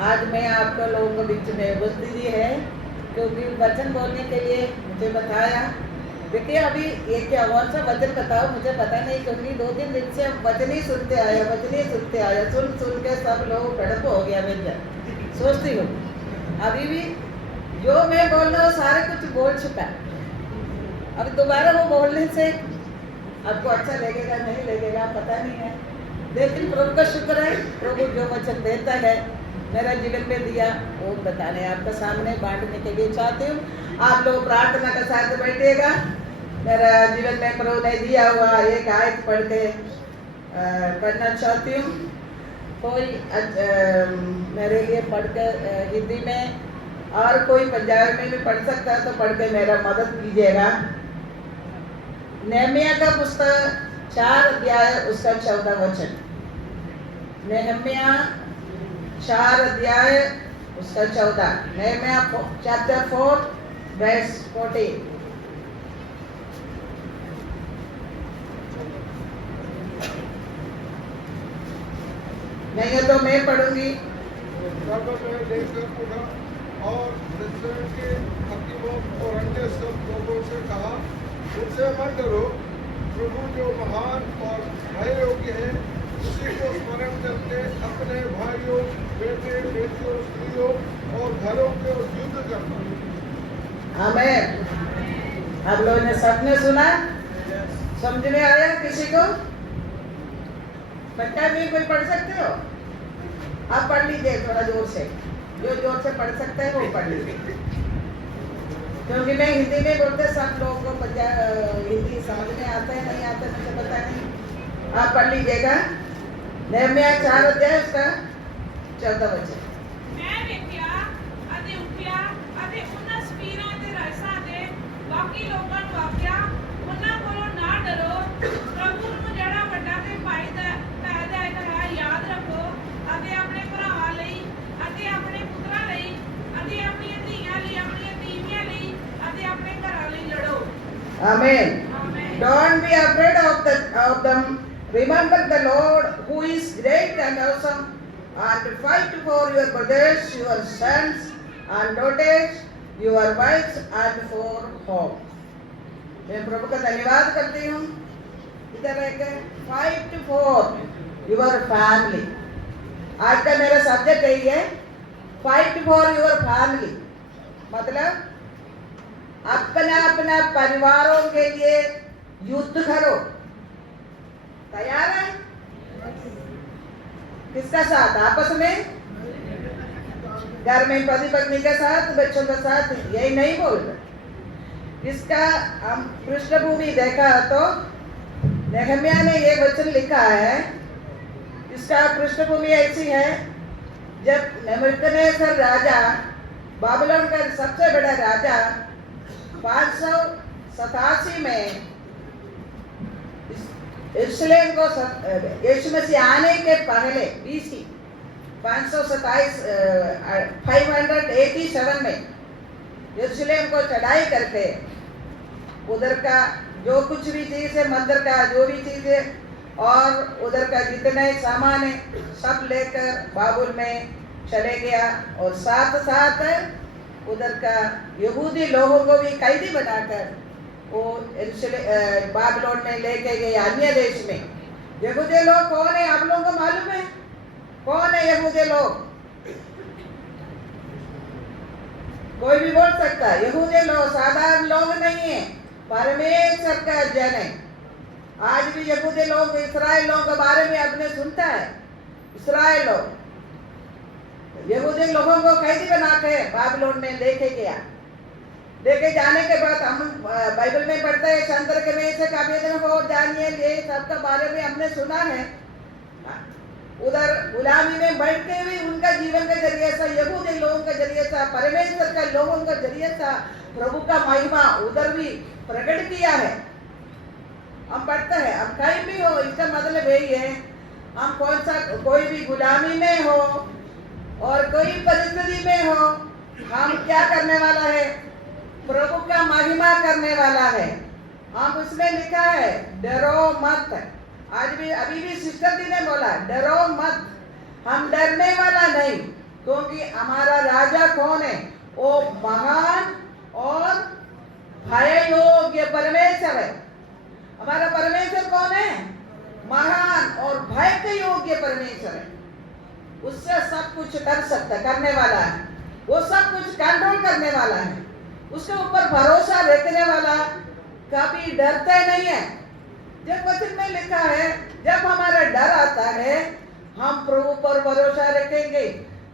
आज मैं आपको लोगों के बीच में उपस्थिति है क्योंकि वचन बोलने के लिए मुझे बताया। देखिए अभी ये क्या कौन सा वचन बताओ मुझे पता नहीं, क्योंकि 2-3 दिन से वचन ही सुनते आया, सुन के सब लोग गड़प हो गया। मैं सोचती हूँ अभी भी जो मैं बोल रहा हूँ सारे कुछ बोल चुका है। अब दोबारा वो बोलने से आपको अच्छा लगेगा नहीं लगेगा पता नहीं है, लेकिन प्रभु का शुक्र है, प्रभु जो वचन देता है मेरा जीवन में दिया वो बताने आपके सामने बांटने के लिए चाहती हूँ। आप लोग प्रार्थना के साथ बैठिएगा। मेरा जीवन में प्रभु ने दिया हुआ एक आयत पढ़ के पढ़ना चाहती हूँ। कोई मेरे लिए पढ़ के हिंदी में और कोई पंजाबी में भी पढ़ सकता है तो पढ़ के मेरा मदद कीजिएगा। नेहमिया का पुस्तक 4 अध्याय उसका 14 वचन। नेहमिया 4 अध्याय उसका 14। Nehemiah chapter 4 verse 14। नहीं है तो मैं पढ़ूंगी। और के हकीमों और अन्य सब लोगों से कहा, उनसे मत डरो, प्रभु जो महान और भय योग्य है उसी को स्मरण करके अपने भाइयों, बेटे, बेटियों, स्त्रियों और घरों के युद्ध करना। हमें आप लोगों ने सबने सुना, समझ में आया किसी को? बच्चा भी कोई पढ़ सकते हो? आप पढ़ लीजिए थोड़ा जोर से, जो जोर से पढ़ सकते हैं वो पढ़ लीजिए, क्योंकि मैं हिंदी में बोलते सब लोगों को हिंदी समझ में आता है नहीं आता मुझे पता नहीं। आप पढ़ लीजिएगा। नेहमिया 4 अध्याय उसका 14 वचन। मैं ਵੇਖਿਆ ਅਤੇ ਉੱਠਿਆ ਅਤੇ ਉਹਨਾਂ ਸਪੀਰਾਂ ਤੇ ਰਾਇਸਾਂ ਦੇ ਬਾਕੀ ਲੋਕਾਂ ਨੂੰ ਆਖਿਆ, ਉਹਨਾਂ ਕੋਲੋਂ ਨਾ ਡਰੋ, ਪ੍ਰਭੂ ਨੂੰ ਜਿਹੜਾ ਵੱਡਾ ਤੇ ਪੈਦਾਇਕ ਹੈ ਯਾਦ ਰੱਖੋ ਅਤੇ ਆਪਣੇ ਭਰਾਵਾਂ ਲਈ ਅਤੇ ਆਪਣੇ ਪੁੱਤਰਾਂ ਲਈ ਅਤੇ ਆਪਣੀਆਂ ਧੀਆਂ ਲਈ, ਆਪਣੀਆਂ ਤੀਵੀਆਂ ਲਈ ਅਤੇ ਆਪਣੇ ਘਰਾਂ ਲਈ ਲੜੋ। Amen. Don't be afraid of them. Remember the Lord who is great and awesome, and fight for your brothers, your sons and daughters, your wives and for home. मैं प्रभु का धन्यवाद करती हूँ। इधर एक fight for your family। आज का मेरा सब्जेक्ट यही है, fight for your family। मतलब अपना परिवारों के लिए युद्ध करो। तैयार है? किसका साथ? आपस में, घर में पति पत्नी के साथ, बच्चों के साथ, यही नहीं बोल रहे। इसका हम पृष्ठभूमि देखा तो नेहमिया ने ये वचन लिखा है। इसका पृष्ठभूमि ऐसी है, जब नेबूकदनेस्सर राजा, बाबिलोन का सबसे बड़ा राजा 587 में यरूशलेम को यीशु मसीह आने के पहले BC 587 में यरूशलेम को चढ़ाई करके उधर का जो कुछ भी चीज है, मंदिर का जो भी चीज है और उधर का जितने सामान है सब लेकर बाबुल में चले गया, और साथ साथ उधर का यहूदी लोगों को भी कैदी बनाकर वो बाबिलोन में लेके गए, अन्य देश में। यहूदी लोग कौन है आप लोगों को मालूम है? कौन है यहूदी लोग? कोई भी बोल सकता है। यहूदी लोग साधारण लोग नहीं है, परमेश्वर का जन है। आज भी यहूदी लोग इस्राएल लोगों के बारे में आपने सुनता है। इस्राएल लोग यहूदी लोगों को कैदी बना के बाबिलोन में लेके गया। लेके जाने के बाद हम बाइबल में पढ़ते हैं, चंद्र के में से काव्य दानियल, ये सबका बारे में हमने सुना है। उधर गुलामी में बैठ के भी उनका जीवन का जरिए था, यहूदी लोगों का जरिए था, परमेश्वर का लोगों का जरिए था, प्रभु का महिमा उधर भी प्रकट किया है। हम पढ़ते हैं, हम कहीं भी हो, इसका मतलब यही है, हम कौन सा कोई भी गुलामी में हो और कोई परिस्थिति में हो, हम क्या करने वाला है? प्रभु का महिमा करने वाला है। हम उसमें लिखा है डरो मत। आज भी अभी भी सिस्टर जी ने बोला डरो मत, हम डरने वाला नहीं, क्योंकि हमारा राजा कौन है? वो महान और भय योग्य परमेश्वर है। हमारा परमेश्वर कौन है? महान और भय के योग्य परमेश्वर है। उससे सब कुछ कर सकता, करने वाला है। वो सब कुछ कंट्रोल करने वाला है। उसके ऊपर भरोसा रखने वाला कभी डरता नहीं है। जब वचन में लिखा है, जब हमारा डर आता है हम प्रभु पर भरोसा रखेंगे।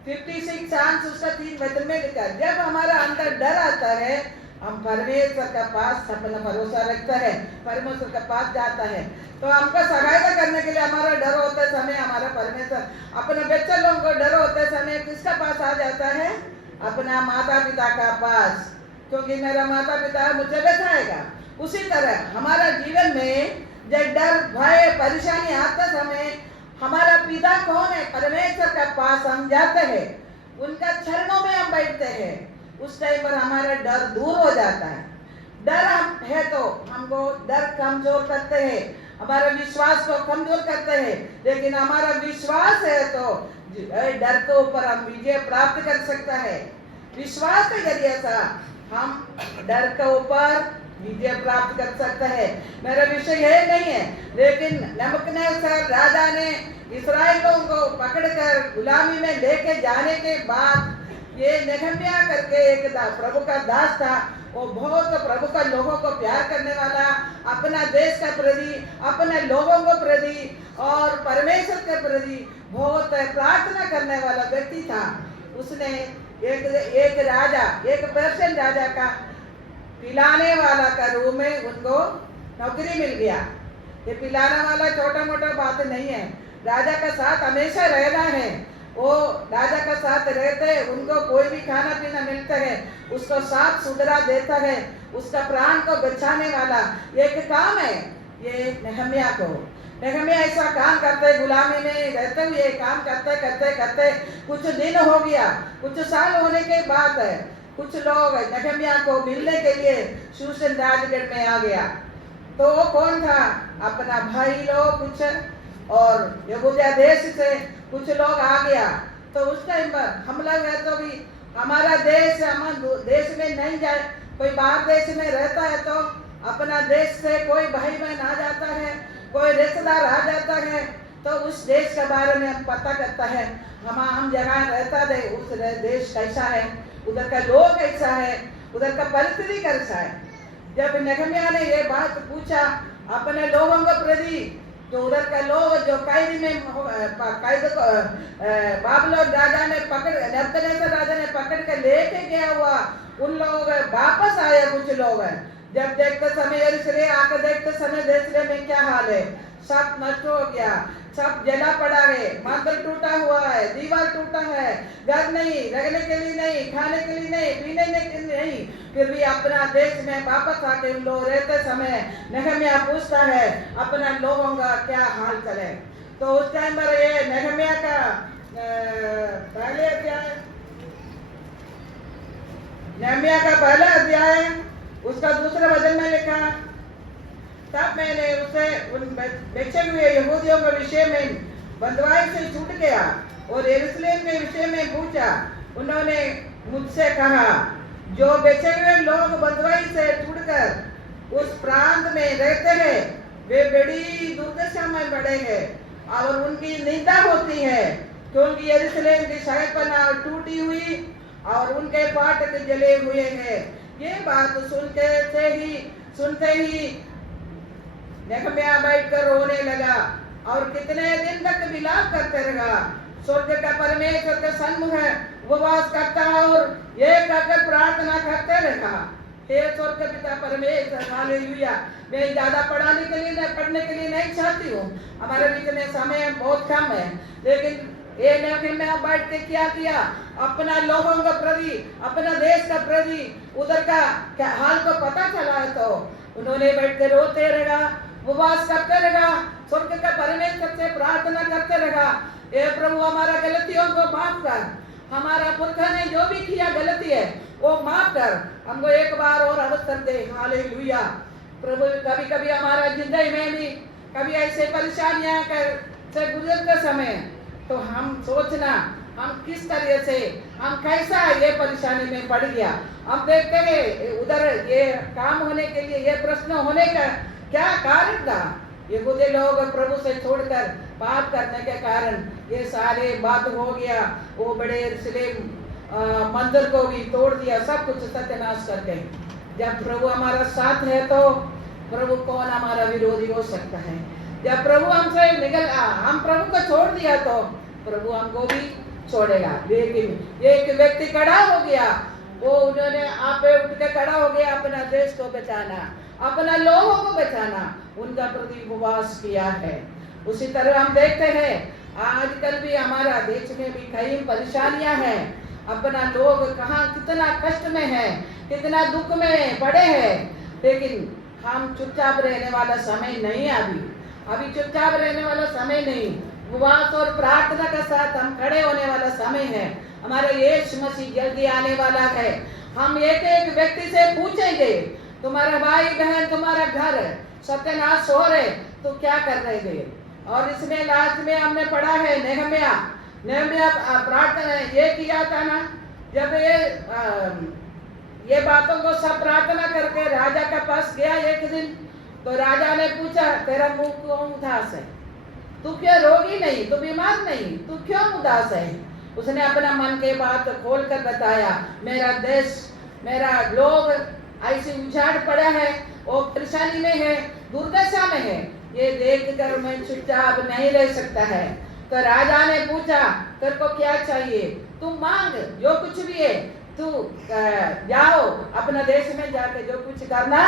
56 चांस उसका 3 वचन में लिखा है। जब हमारा अंदर डर आता है हम परमेश्वर का पास अपना भरोसा रखता है, परमेश्वर का पास जाता है। तो हमको सहायता करने के लिए हमारा डर होते समय हमारा परमेश्वर, अपने बच्चे लोगों को डर होते समय किसका पास आ जाता है? अपना माता पिता का पास, क्योंकि मेरा माता पिता मुझे बचाएगा। उसी तरह हमारा जीवन में जब डर भय परेशानी आते समय हमारा पिता कौन है? परमेश्वर का पास हम जाते हैं, उनका चरणों में हम बैठते हैं। उस टाइम पर हमारा डर दूर हो जाता है। डर हम है तो हमको डर कमजोर करते हैं, हमारा विश्वास को कमजोर करते हैं। लेकिन हमारा विश्वास है तो डर के ऊपर हम विजय प्राप्त कर सकता है। विश्वास के जरिए से हम डर के ऊपर विजय प्राप्त कर सकता है। मेरा विषय यह नहीं है, लेकिन नबूकदनेस्सर राजा ने इस्राएलियों को पकड़कर गुलामी में लेके जाने के बाद ये नेहम्याह करके एक प्रभु का दास था। वो बहुत प्रभु का लोगों को प्यार करने वाला, अपना देश के प्रति, अपने लोगों को प्रति और परमेश्वर के प्रति बहुत प्रार्थना करने वाला व्यक्ति था। उसने एक राजा, एक पर्शियन राजा का पिलाने वाला का रूम में उनको नौकरी मिल गया। ये पिलाने वाला छोटा मोटा बात नहीं है, राजा का साथ हमेशा रहना है। वो राजा का साथ रहते हैं, उनको कोई भी खाना पीना मिलता है, उसको साफ सुथरा देता है, उसका प्राण को बचाने वाला एक काम है ये नेहम्याह को। नेहम्याह ऐसा काम करते, गुलामी में रहते हुए काम करते करते करते कुछ दिन हो गया, कुछ साल होने के बाद कुछ लोग नेहम्याह को मिलने के लिए शूशन राजगढ़ में आ गया। तो वो कौन था? अपना भाई लोग कुछ और यहूदा देश से कुछ लोग आ गया। तो उस टाइम पर हम लोग है तो भी हमारा देश, हम देश में नहीं जाए, कोई बाहर देश में रहता है तो अपना देश से कोई भाई बहन आ जाता है, कोई रिश्तेदार आ जाता है, तो उस देश के बारे में हम पता करता है। हम जगह रहता है उस देश कैसा है, उधर का लोग कैसा है, उधर का परिस्थिति कैसा है। जब नेहम्याह ने ये बात पूछा अपने लोगों को प्रति, तो उधर का लोग जो कैद में बाबुलोन राजा ने नबूकदनेस्सर राजा ने पकड़ के लेके गया हुआ, उन लोग वापस आए। कुछ लोग जब देखते समय यरूशलेम आकर देखते समय देश में क्या हाल है, सब नष्ट हो गया, सब जला पड़ा है, मंदिर टूटा हुआ है, दीवार टूटा है, घर नहीं, रहने के लिए नहीं, खाने के लिए नहीं, पीने के लिए नहीं। फिर भी अपना देश में वापस आके उन लोग रहते समय नेहम्याह पूछता है अपना लोगों का क्या हाल चले। तो उस टाइम पर ये नेहम्याह का पहले अध्याय, नेहम्याह का पहला अध्याय उसका दूसरा वचन में लिखा, तब मैंने उसे उन बेचे हुए यहूदियों के विषय में बंधुआई से छूट गया और यरूशलेम के विषय में पूछा। उन्होंने मुझसे कहा, जो बेचे हुए लोग बंधुआई से छूटकर उस प्रांत में रहते हैं वे बड़ी दुर्दशा में पड़े हैं और उनकी निंदा होती है, क्योंकि यरूशलेम की शहरपनाह टूटी हुई और उनके फाटक जले हुए हैं। ये बात सुनते ही नेहम्याह बैठकर रोने लगा और कितने दिन तक विलाप करते रहा। स्वर्ग का परमेश्वर के सन्मुख उपवास करता और ये कहकर प्रार्थना करते रहा, हे स्वर्ग पिता परमेश्वर, हालेलुया। मैं ज्यादा पढ़ने के लिए नहीं चाहती हूँ, हमारे बीच में समय बहुत कम है, लेकिन ये नेहम्याह बैठ के क्या किया? अपना लोगों का प्रति, अपना देश का प्रति, उधर का क्या हाल को पता चला है तो उन्होंने बैठ के रोते रहा, उपवास करते रहा, स्वर्ग का परमेश्वर से प्रार्थना करते रहा, हे प्रभु हमारा गलतियों को माफ कर, हमारा पुरखा ने जो भी किया गलती है वो माफ कर, हमको एक बार और अवसर दे। हालेलुया। प्रभु कभी कभी हमारा जिंदगी में भी कभी ऐसे परेशानियां से गुजरते समय तो हम सोचना हम किस तरह से हम कैसा ये परेशानी में पड़ गया। हम देखते हैं उधर ये काम होने के लिए ये प्रश्न होने का क्या कारण था। यहूदी लोग प्रभु से छोड़कर पाप करने के कारण ये सारे बात हो गया। वो बड़े यरूशलेम मंदिर को भी तोड़ दिया, सब कुछ सत्यानाश करके। जब प्रभु हमारा साथ है तो प्रभु कौन हमारा विरोधी हो सकता है। जब प्रभु हमसे हम प्रभु को छोड़ दिया तो प्रभु हमको भी छोड़ेगा। लेकिन एक व्यक्ति खड़ा हो गया, वो उन्होंने आप पे उठ के खड़ा हो गया, अपना देश को बचाना, अपना लोगों को बचाना, उनका प्रति उपवास किया है। उसी तरह हम देखते हैं आजकल भी हमारा देश में भी कई परेशानियां हैं। अपना लोग कहाँ कितना कष्ट में है, कितना दुख में पड़े हैं, लेकिन हम चुपचाप रहने वाला समय नहीं। अभी चुपचाप रहने वाला समय नहीं। उपवास और प्रार्थना के साथ हम खड़े होने वाला समय है। हमारा यीशु मसीह जल्दी आने वाला है। हम एक एक व्यक्ति से पूछेंगे, तुम्हारा भाई बहन तुम्हारा घर सत्यानाश हो रहे तो क्या कर रहे थे। और इसमें लास्ट में हमने पढ़ा है नेहम्याह प्रार्थना ये किया था ना, जब ये बातों को सब प्रार्थना करके राजा के पास गया एक दिन, तो राजा ने पूछा तेरा मुंह क्यों उदास है, तू क्यों रोगी नहीं, तू बीमार नहीं, तू क्यों उदास है। उसने अपना मन के बात खोल कर बताया, मेरा देश मेरा लोग ऐसे उजाड़ पड़ा है, वो परेशानी में है, दुर्दशा में है, ये देख कर मैं चुपचाप नहीं रह सकता है। तो राजा ने पूछा तेरे को क्या चाहिए, तू मांग जो कुछ भी है, तू जाओ अपना देश में जाके जो कुछ करना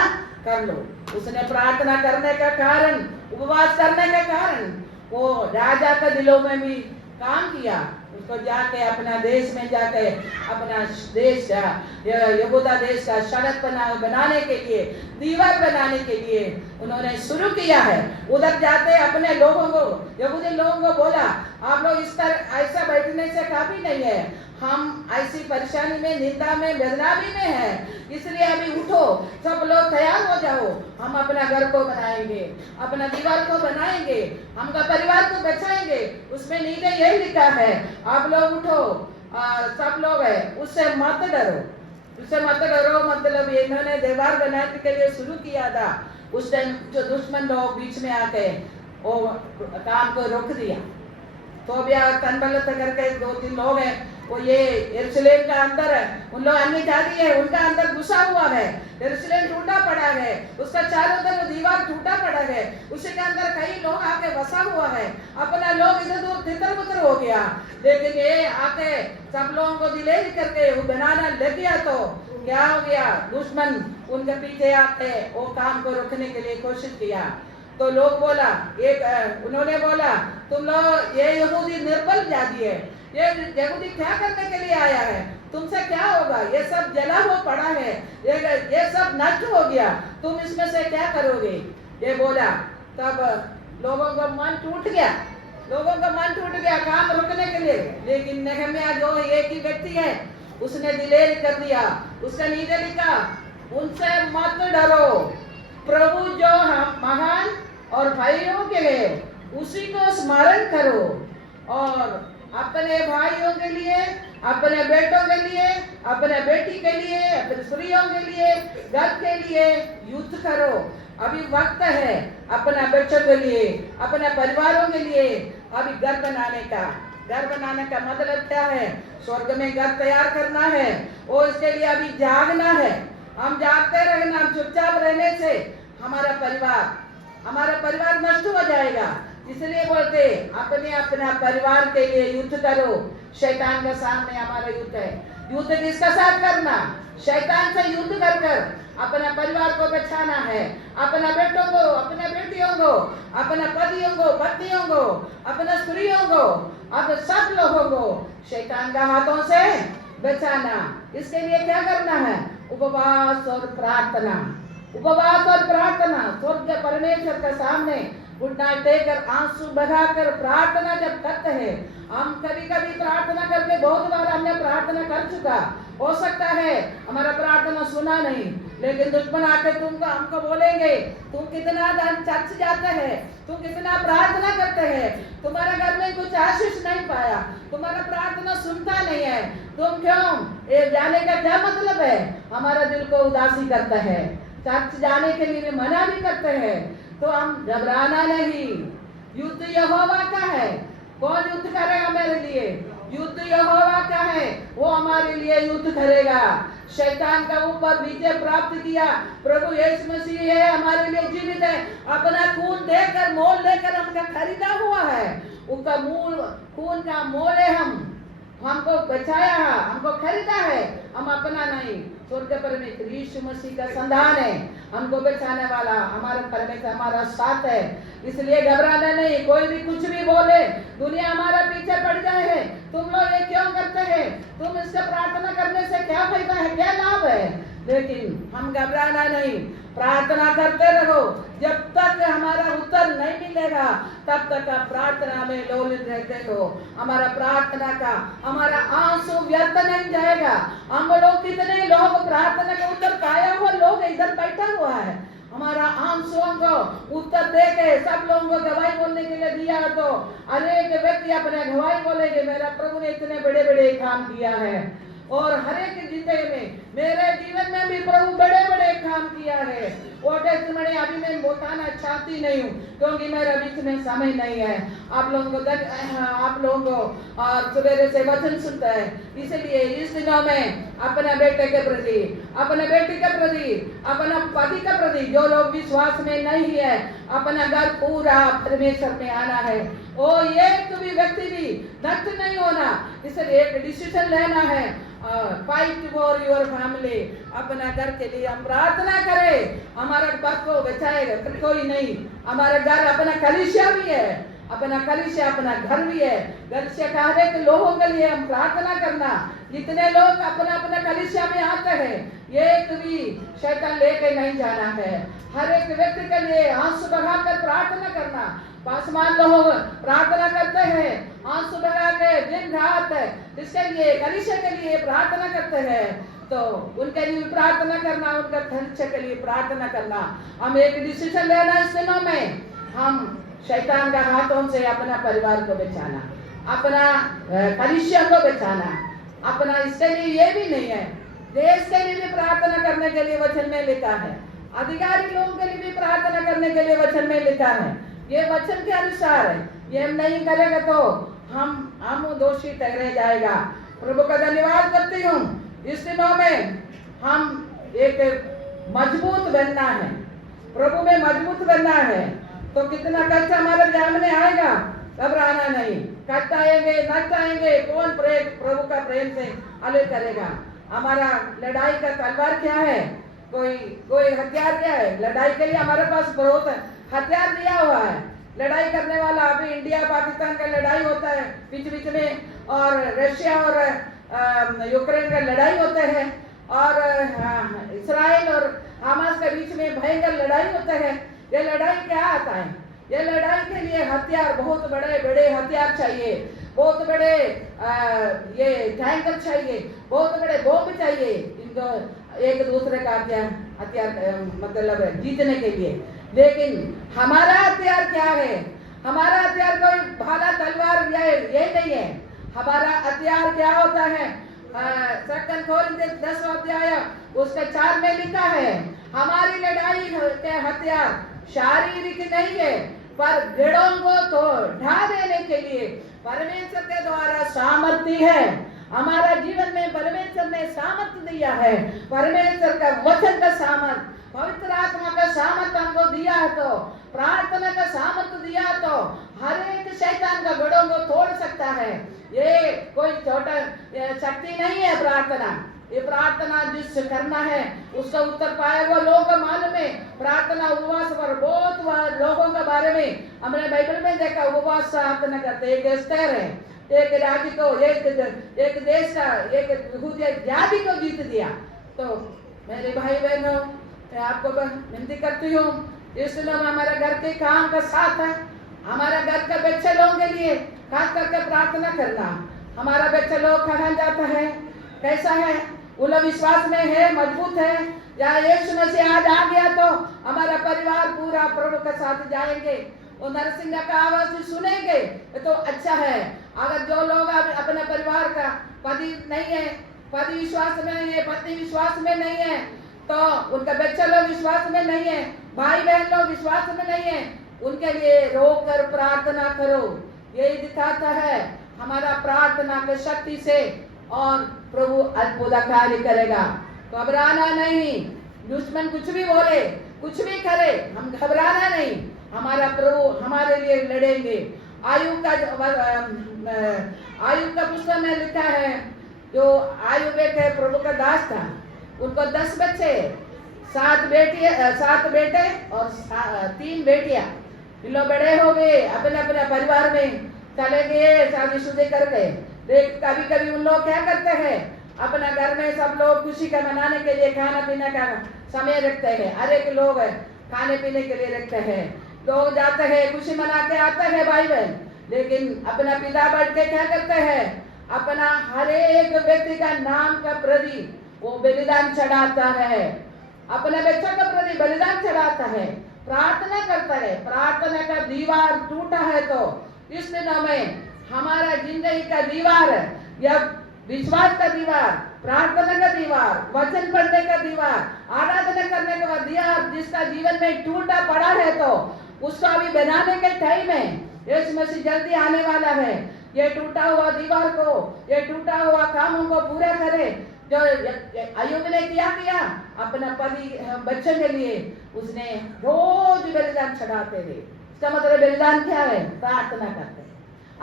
कर लो। उसने प्रार्थना करने का कारण, उपवास करने का कारण वो राजा के दिलों में भी काम किया। उसको जाके अपना देश में जाके अपना देश यहूदा देश का सड़क बनाने के लिए, दीवार बनाने के लिए उन्होंने शुरू किया है। उधर जाते अपने लोगों को, यहूदी लोगों को बोला आप लोग इस तरह ऐसा बैठने से काफी नहीं है, हम ऐसी परेशानी में, निंदा में, बदनामी में है, इसलिए अभी उठो, सब लोग तैयार हो जाओ, हम अपना घर को बनाएंगे, अपना दीवार को बनाएंगे, हम परिवार को बचाएंगे। उसमें नीचे यही लिखा है आप लोग उठो, सब लोग है, उससे मत डरो, उससे मत डरो। मतलब इन्होंने दीवार बनाने के लिए शुरू किया था। उस टाइम जो दुश्मन लोग बीच में आके वो काम को रोक दिया। तो अभी तनबलत करके 2-3 लोग हैं, वो ये यरूशलेम का अंदर है, उन लोग अन्य जाति है, उनका अंदर घुसा हुआ है। यरूशलेम टूटा पड़ा है, उसका चारों तरफ दीवार टूटा पड़ा है, उसी के अंदर कई लोग आके बसा हुआ है। अपना लोग इधर उधर तितर-बितर हो गया, लेकिन ये आके सब लोगों को दिलेरी करके वो बनाना लग गया। तो क्या हो गया, दुश्मन उनके पीछे आके वो काम को रोकने के लिए कोशिश किया। तो लोग बोला, उन्होंने बोला तुम लोग ये यहूदी निर्बल जाति है, ये यहूदी क्या करने के लिए आया है, तुमसे क्या होगा, ये सब जला हुआ पड़ा है, ये सब नष्ट हो गया, तुम इसमें से क्या करोगे, ये बोला। तब लोगों का मन टूट गया, काम रुकने के लिए। लेकिन नेहम्याह जो एक ही व्यक्ति है, उसने दिलेर कर दिया। उसका नीचे लिखा, उनसे मत डरो, प्रभु जो हम महान और भाइयों के लिए उसी को स्मरण करो, और अपने भाइयों के लिए, अपने बेटों के लिए, अपने बेटी के लिए, अपने स्त्रियों के लिए, घर के लिए युद्ध करो। अभी वक्त है अपना बच्चों के लिए, अपने परिवारों के लिए अभी घर बनाने का। घर बनाने का मतलब क्या है, स्वर्ग में घर तैयार करना है, और इसके लिए अभी जागना है। हम जागते रहना, चुपचाप रहने से हमारा परिवार नष्ट हो जाएगा। इसलिए बोलते अपना परिवार के लिए युद्ध करो। शैतान के सामने हमारा युद्ध है। युद्ध किसका साथ करना, शैतान से युद्ध कर अपना परिवार को बचाना है, अपना बेटों को, अपने बेटियों को, अपना पतियों को, पत्नियों को, अपने स्त्रियों को, अब सब लोगों को शैतान का हाथों से बचाना। इसके लिए क्या करना है, उपवास और प्रार्थना। स्वर्ग परमेश्वर के सामने घुटना टेकर आंसू बहाकर प्रार्थना जब करते हैं। हम कभी प्रार्थना करके बहुत बार हमने प्रार्थना कर चुका, हो सकता है हमारा प्रार्थना सुना नहीं, लेकिन दुश्मन आके तुमको हमको बोलेंगे तुम कितना चर्च जाते हैं, तुम कितना प्रार्थना करते हैं, तुम्हारे घर में कुछ आशीष नहीं पाया, तुम्हारा प्रार्थना सुनता नहीं है, तुम क्यों ये जाने का क्या मतलब है? हमारा दिल को उदासी करता है, चर्च जाने के लिए मना भी करते हैं। तो हम घबराना नहीं, युद्ध यहोवा का है। कौन युद्ध करेगा मेरे लिए? युद्ध यहोवा का है, वो हमारे लिए युद्ध करेगा। शैतान का ऊपर विजय प्राप्त किया प्रभु यीशु मसीह है, हमारे लिए जीवित है, अपना खून देकर मोल लेकर हमका खरीदा हुआ है। उसका मूल खून का मोल है, हमको बचाया है, हमको खरीदा है, हम अपना नहीं। स्वर्ग परमेश्वर यीशु मसीह का संतान है, हमको बचाने वाला हमारा परमेश्वर हमारा साथ है। इसलिए घबराना नहीं, कोई भी कुछ भी बोले, दुनिया हमारा पीछे पड़ जाए, तुम लोग ये क्यों करते हैं, तुम इससे प्रार्थना करने से क्या फायदा है, क्या लाभ है? लेकिन हम घबराना नहीं, प्रार्थना करते रहो। जब तक हमारा उत्तर नहीं मिलेगा तब तक आप प्रार्थना में लोलित रहते हो। हमारा प्रार्थना का हमारा आंसू व्यर्थ नहीं जाएगा। हम लोग कितने लोग प्रार्थना का उत्तर पाया हुआ लोग इधर बैठा हुआ है, हमारा आंसुओं को उत्तर दे के सब लोगों को गवाही बोलने के लिए दिया, तो अनेक व्यक्ति अपने गवाही बोलेंगे मेरा प्रभु ने इतने बड़े बड़े काम किया है। और हर एक जिंदगी में मेरे जीवन में भी प्रभु बड़े बड़े काम किया है। वो टेस्टमनी अभी मैं बताना चाहती नहीं हूँ क्योंकि मेरा बीच में समय नहीं है। आप लोगों को और सवेरे से वचन सुनता है, इसलिए इस दिनों में अपने बेटे के प्रति, अपने बेटी के प्रति, अपना पति के प्रति, जो लोग विश्वास में नहीं है, अपना घर पूरा परमेश्वर में आना है। ओ एक भी व्यक्ति भी नष्ट नहीं होना, इसलिए एक डिसीजन लेना है, फाइट फॉर योर फैमिली। अपना घर के लिए हम प्रार्थना करें, हमारा बस को बचाएगा कोई नहीं। हमारा घर अपना कलीसिया भी है, अपना कलीसिया अपना घर भी है। कलीसिया कहने के लोगों के लिए हम प्रार्थना करना। जितने लोग अपना अपना कलीसिया में आते हैं, एक भी शैतान लेके नहीं जाना है। हर एक व्यक्ति के लिए आंसू बहाकर प्रार्थना करना। पासवान लोग प्रार्थना करते हैं, आंसू बहा के दिन रात इसके लिए कलीसिया के लिए प्रार्थना करते हैं, तो उनके लिए प्रार्थना करना, उनका कलीसिया के लिए प्रार्थना करना। हम एक डिसीजन लेना इस दिनों में, हम शैतान का हाथों से अपना परिवार को बचाना, अपना कलीसिया को बचाना, अपना इसके लिए ये भी नहीं है, देश के लिए भी प्रार्थना करने के लिए वचन में लिखा है, अधिकारी लोगों के लिए भी प्रार्थना करने के लिए वचन में लिखा है। ये वचन के अनुसार है, ये हम नहीं करेंगे तो हम दोषी ठहरे जाएगा। प्रभु का धन्यवाद करती हूँ। इस दिनों में हम एक मजबूत बनना है, प्रभु में मजबूत बनना है। तो कितना कष्ट हमारे सामने आएगा, घबराना नहीं। कष्ट आएंगे, नष्ट आएंगे, कौन प्रभु का प्रेम से अलग करेगा? हमारा लड़ाई का तलवार क्या है? कोई हथियार क्या है? लड़ाई के लिए हमारे पास बहुत हथियार दिया हुआ है। लड़ाई करने वाला अभी इंडिया पाकिस्तान का लड़ाई होता है बीच बीच में, और रशिया और यूक्रेन का लड़ाई होते हैं, और इसराइल और हमास के बीच में भयंकर लड़ाई होते हैं। ये लड़ाई क्या आता है? ये लड़ाई के लिए हथियार, बहुत बड़े बड़े हथियार चाहिए, बहुत बड़े ये टैंकर चाहिए, बहुत बड़े बॉम्ब चाहिए, इनको एक दूसरे का हथियार मतलब जीतने के लिए। लेकिन हमारा हथियार क्या है? हमारा हथियार कोई भाला तलवार ये नहीं है। हमारा हथियार क्या होता है? 10 अध्याय उसके 4 में लिखा है, हमारी लड़ाई के हथियार शारीरिक नहीं है, पर भेड़ों को तो ढा देने के लिए परमेश्वर के द्वारा सामर्थ्य है। हमारा जीवन में परमेश्वर ने सामर्थ्य दिया है, परमेश्वर का वचन का सामर्थ्य, पवित्र आत्मा का सामर्थ्य हमको दिया है, तो प्रार्थना का सामर्थ्य दिया, तो हर एक शैतान का गढ़ों को तोड़ सकता है। ये कोई छोटा शक्ति नहीं है प्रार्थना। ये प्रार्थना जिससे करना है उसका उत्तर पाए वो लोग मालूम है। प्रार्थना उपवास पर बहुत लोगों के बारे में हमने बाइबल में देखा, उपवास प्रार्थना करते। एक एस्तेर है, एक राज्य को, एक देश का, एक जाति को जीत दिया। तो मेरे भाई बहनों, मैं आपको विनती करती हूँ, इस दिनों में हमारे घर के काम का साथ है, हमारा घर के बच्चे लोगों के लिए खास करके प्रार्थना करना। हमारा बच्चा लोग कहाँ जाता है, कैसा है, वो लोग विश्वास में है, मजबूत है, या यीशु मसीह आज आ गया तो हमारा परिवार पूरा प्रभु के साथ जाएंगे, वो नरसिंह का आवाज भी सुनेंगे तो अच्छा है। अगर जो लोग अपने परिवार का पति नहीं है, पति विश्वास में नहीं है, पत्नी विश्वास में नहीं है, तो उनका बच्चा लोग विश्वास में नहीं है, भाई बहन लोग विश्वास में नहीं है, उनके लिए रोक कर प्रार्थना करो। यही दिखाता है हमारा प्रार्थना के शक्ति से, और प्रभु अद्भुत कार्य करेगा। घबराना नहीं, दुश्मन कुछ भी बोले, कुछ भी करे, हम घबराना नहीं, हमारा प्रभु हमारे लिए लड़ेंगे। आयु का पुस्तक में लिखा है, जो आयु बेटे प्रभु का दास था, उनको 10 बच्चे, 7 बेटे और 3 बेटियां। लोग बड़े हो गए, अपने अपने परिवार में चले गए, शादीशुदी कर गए। कभी कभी उन लोग क्या करते हैं, अपना घर में सब लोग खुशी का मनाने के लिए खाना पीना का समय रखते हैं, हर एक लोग खाने पीने के लिए रखते हैं, लोग जाते हैं, खुशी मना के आते हैं भाई बहन। लेकिन अपना पिता बैठ के क्या करते हैं, अपना हर एक व्यक्ति का नाम का प्रति वो बलिदान चढ़ाता है, अपने बच्चों का प्रति बलिदान चढ़ाता है, प्रार्थना करता है। प्रार्थना का दीवार टूटा है तो इस दिनों में हमारा जिंदगी का दीवार, या विश्वास का दीवार, प्रार्थना का दीवार, वचन पढ़ने का दीवार, आराधना करने का दीवार जिसका जीवन में टूटा पड़ा है, तो उसको अभी बनाने के टाइम है। यीशु मसीह जल्दी आने वाला है। ये टूटा हुआ दीवार को, ये टूटा हुआ कामों को पूरा करे। जो अय्यूब ने किया अपना पति बच्चों के लिए उसने रोज बलिदान चढ़ाते थे। इसका मतलब बलिदान क्या है, प्रार्थना करते हैं।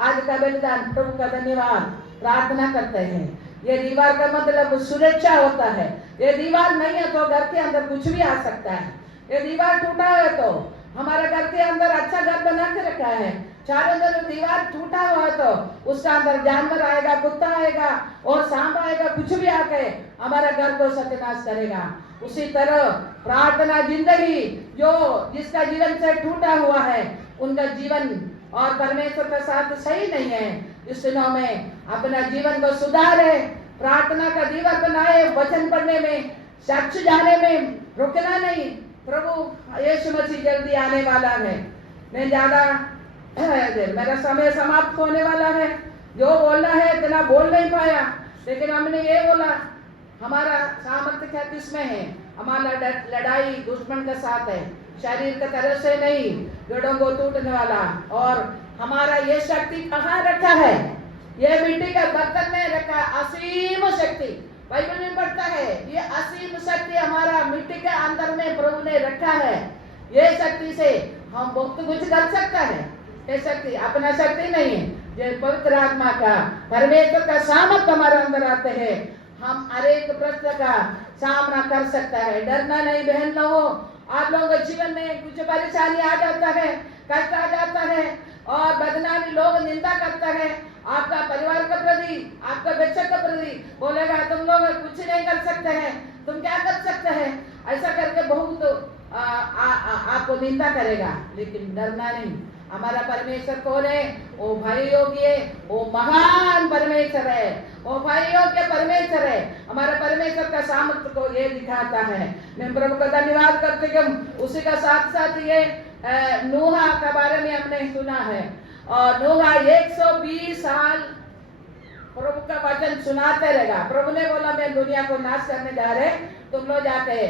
आज का बलिदान प्रभु का धन्यवाद, प्रार्थना करते हैं। ये दीवार का मतलब सुरक्षा होता है। ये दीवार नहीं है तो घर के अंदर कुछ भी आ सकता है। ये दीवार टूटा है तो हमारे घर के अंदर अच्छा घर बना के रखा है, चारों तरफ दीवार टूटा हुआ है तो उसका अंदर जानवर आएगा, कुत्ता आएगा और सांप आएगा, कुछ भी आके हमारा घर को सत्यानाश करेगा। उसी तरह प्रार्थना जिंदगी जो जिसका जीवन से टूटा हुआ है, उनका जीवन और परमेश्वर के साथ सही नहीं है। इस दिनों में अपना जीवन को सुधारे, प्रार्थना का दीवार बनाए, वचन पढ़ने में, साक्ष्य जाने में रुकना नहीं। प्रभु यीशु मसीह जल्दी आने वाला है। मैं ज्यादा मेरा समय समाप्त होने वाला है। जो बोलना है इतना बोल नहीं पाया, लेकिन हमने ये बोला हमारा सामर्थ्य क्या किसमें है। हमारा लड़ाई दुश्मन के साथ है, शरीर की तरफ से नहीं, जड़ों को टूटने वाला। और हमारा ये शक्ति कहाँ रखा है, ये मिट्टी का बर्तन में रखा। असीम शक्ति बाइबल में पढ़ता है, ये असीम शक्ति हमारा मिट्टी के अंदर में प्रभु ने रखा है। ये शक्ति से हम बहुत कुछ कर सकता है। ये शक्ति अपना शक्ति नहीं है, ये पवित्र आत्मा का, परमेश्वर का सामर्थ हमारे अंदर आते हैं। हम हर एक प्रश्न का सामना कर सकता है। डरना नहीं बहन लोगों। आप लोगों के जीवन में कुछ परेशानी आ जाता है, कष्ट आ जाता है और बदनामी लोग निंदा करता है आपका परिवार का प्रति, आपका बच्चे का प्रति, बोलेगा तुम लोग कुछ नहीं कर सकते हैं, तुम क्या कर सकते हैं, ऐसा करके बहुत आपको निंदा करेगा। लेकिन डरना नहीं। हमारा परमेश्वर कौन है, वो भाई योग्य है, वो महान परमेश्वर है, वो भाई योग्य परमेश्वर है। हमारा परमेश्वर का सामर्थ्य को ये दिखाता है। मैं प्रभु का धन्यवाद करते कि उसी का साथ साथ ये नूहा के बारे में हमने सुना है। और नूहा 120 साल प्रभु का वचन सुनाते रहेगा। प्रभु ने बोला मैं दुनिया को नाश करने जा रहे, तुम लोग जाके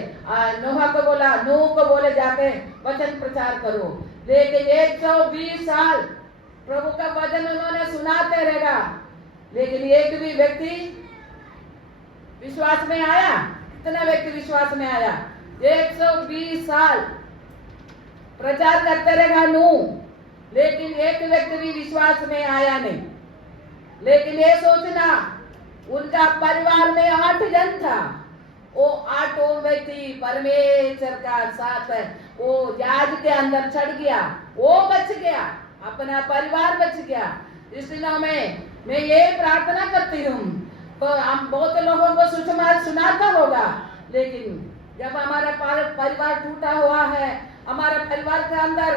नूहा को बोला, नूह को बोले जाके वचन प्रचार करो। लेकिन 120 साल प्रभु का वचन उन्होंने सुनाते रहेगा, लेकिन एक भी व्यक्ति विश्वास में आया? कितना व्यक्ति विश्वास में आया? 120 साल प्रचार करते रहेगा नूह, लेकिन एक व्यक्ति भी विश्वास में आया नहीं। लेकिन ये सोचना, उनका परिवार में 8 जन था, वो 8 व्यक्ति परमेश्वर का साथ है, वो जहाज के अंदर चढ़ गया, वो बच गया, अपना परिवार बच गया। इस दिनों में मैं ये प्रार्थना करती हूँ, तो हम बहुत लोगों को सुसमाचार सुनाता होगा, लेकिन जब हमारा परिवार टूटा हुआ है, हमारा परिवार के अंदर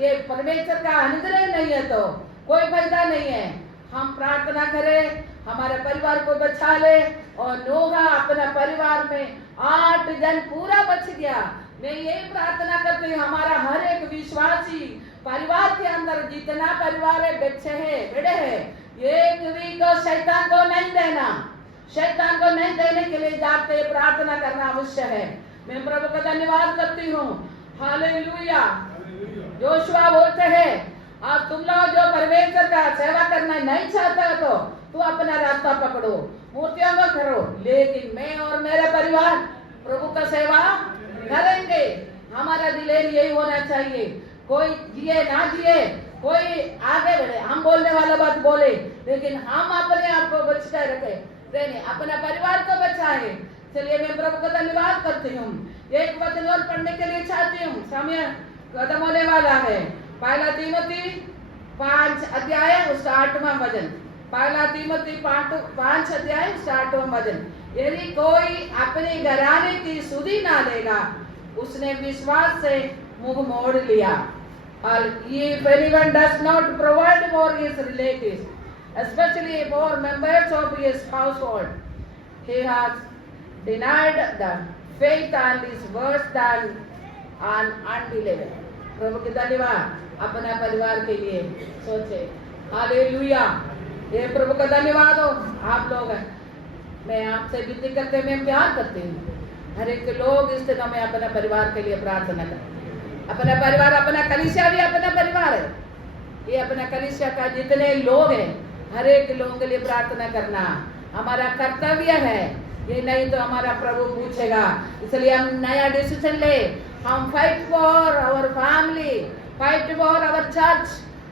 ये परमेश्वर का अनुग्रह नहीं है तो कोई फायदा नहीं है। हम प्रार्थना करें, हमारे परिवार को बचा ले। और नोहा अपना परिवार में 8 जन पूरा बच गया। मैं यही प्रार्थना करती हूँ, हमारा हर एक विश्वासी परिवार के अंदर जितना परिवार है, बच्चे हैं, बड़े हैं, एक भी को शैतान को नहीं देना, शैतान को नहीं देने के लिए जाते प्रार्थना करना आवश्यक है। मैं प्रभु का धन्यवाद करती हूँ। हालेलुया। जोशुआ बोलते हैं, अब तुम लोग जो परमेश्वर का सेवा करना नहीं चाहता तो तू अपना रास्ता पकड़ो, मूर्तियों को करो, लेकिन मैं और मेरा परिवार प्रभु का सेवा करेंगे। हमारा दिलेर यही होना चाहिए। कोई जिए ना जिए, कोई आगे बढ़े, हम बोलने वाला बात बोले, लेकिन हम अपने आप को बच कर रखे, अपना परिवार को बचाए। चलिए मैं प्रभु का धन्यवाद करती हूँ। एक वचन और पढ़ने के लिए चाहती हूँ, समय खत्म होने वाला है। पहला तीमुथी 5 अध्याय उसका 8वां वचन। पहला तीमुथी 5 अध्याय उसका 8वां वचन। यदि कोई अपने घराने की सुधि ना लेगा, उसने विश्वास से मुंह मोड़ लिया। और if anyone does not provide for his relatives, especially for members of his household, he has denied the faith and is worse than an unbeliever. प्रभु के धन्यवाद। अपना परिवार के लिए सोचे। हालेलुया। ये प्रभु का धन्यवाद हो। आप लोग, मैं आपसे विनती करते, मैं प्यार करती हूँ। हर एक लोग इस दिनों में अपना परिवार के लिए प्रार्थना करें। अपना परिवार, अपना कलीसिया भी अपना परिवार है। ये अपना कलीसिया का जितने लोग हैं, हर एक लोगों के लिए प्रार्थना करना हमारा कर्तव्य है। ये नहीं तो हमारा प्रभु पूछेगा। इसलिए हम नया डिसीजन ले। हम fight for our family, fight for our church,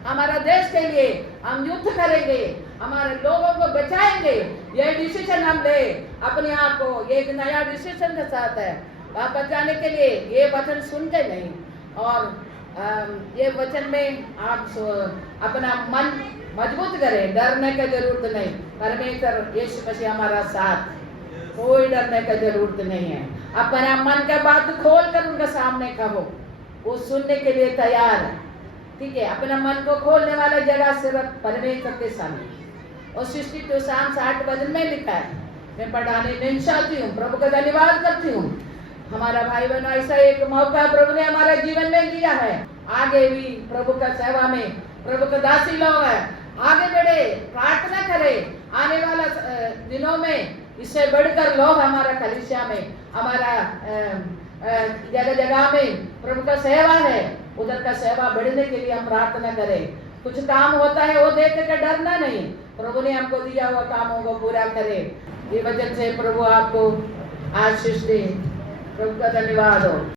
हमारा देश के लिए हम युद्ध करेंगे, हमारे लोगों को बचाएंगे। ये डिसीजन हम ले अपने आप को। एक नया डिसीजन के साथ है वापस जाने के लिए। ये वचन सुन के नहीं, और ये वचन में आप अपना मन मजबूत करें। डरने की जरूरत नहीं। परमेश्वर यीशु मसीह हमारा साथ, कोई डरने की जरूरत नहीं है। अपना मन का बात खोल कर उनके सामने कहो, वो सुनने के लिए तैयार है। ठीक है, अपना मन को खोलने वाला जगह सिर्फ परमेश्वर के सामने। और 62 Psalm 60 वचन में लिखा है। मैं पढ़ाने नहीं चाहती हूँ, प्रभु का धन्यवाद करती हूँ। हमारा भाई बहन ऐसा एक मौका प्रभु ने हमारे जीवन में दिया है। आगे भी प्रभु का सेवा में, प्रभु का दासी लोग है, आगे बढ़े, प्रार्थना करे। आने वाला दिनों में इससे बढ़कर लोग हमारा कलीसिया में, हमारा जगह जगह में प्रभु का सेवा है, उधर का सेवा बढ़ने के लिए हम प्रार्थना करें। कुछ काम होता है वो देख कर डरना नहीं, प्रभु ने हमको दिया हुआ कामों को पूरा करें। ये वजह से प्रभु आपको आशीष दे। प्रभु का धन्यवाद हो।